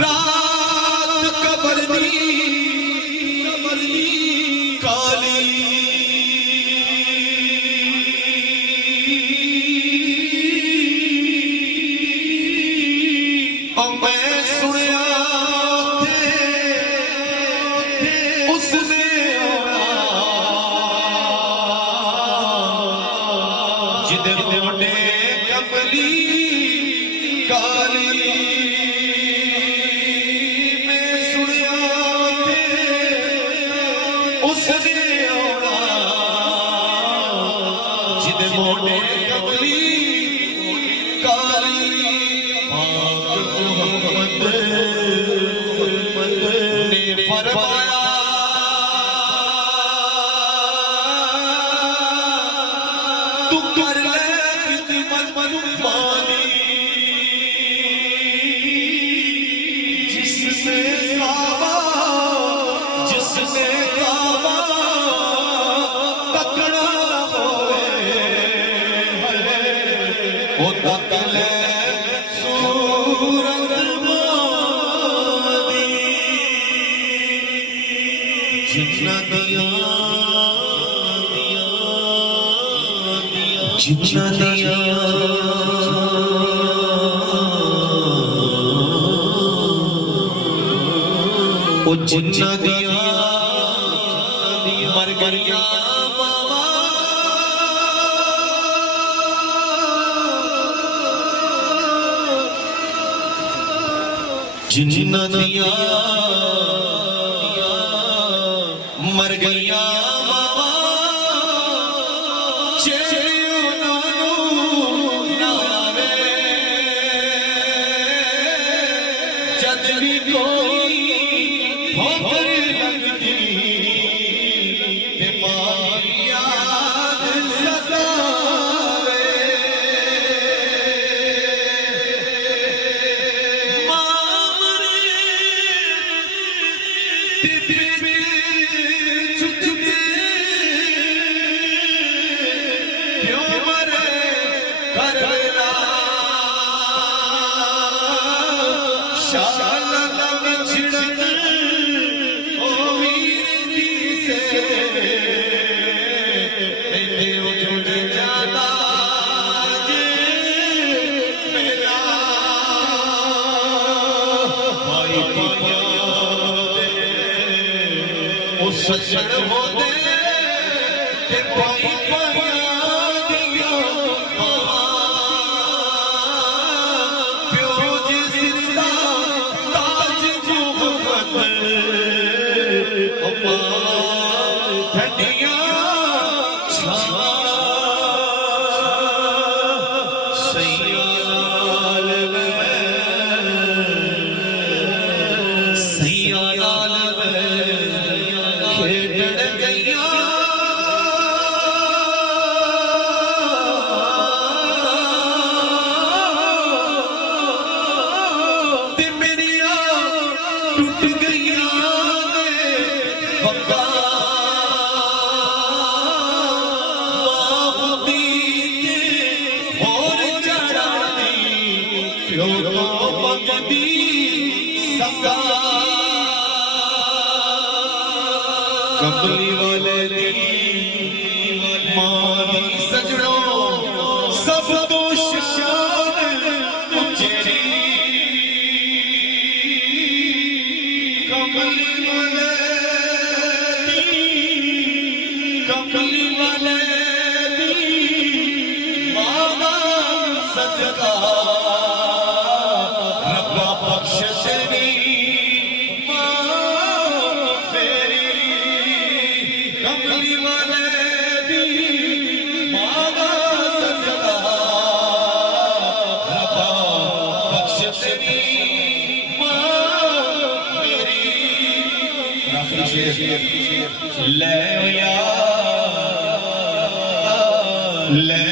रात कबरनी काली और मैं सुनिया उसने जिदे मोटे कमली काली मैं सुनिया उसने जिदे मोटे कमली काली ने फरमाया तू कर ले खिदमत मानी जिससे काबा तकड़ा होए वो तकले सूरत मानी जितना दिया जितना दिया वो जितना दिया मर गया बाबा जितना दिया मर गया बाबा चेरियो नानू नावे जदवी कोई ठोकर लगती ते मारी याद सतावे मामरे टिपे चुचुके क्यों मरे करबला शाल छिड़न ओ वीर जी से ते उजड़ जाता जे मेरा भाई पाया ओ सजन होते ते भाई पाया दिया प्यो जी जिंदा ताज मोहब्बत ठंडिया सैयाल खेड़ गया ते मेरिया टूट गया बका और चढ़ाती क्यों तो मंगती सका कमली वाले दी मानी सजड़ों सब तो शान उचेरी कमली वाले दी माना सजदा रब्बा बख्श तेरी कमली वाले दी माना सजदा रब्बा बख्श तेरी मां मेरी ले या ले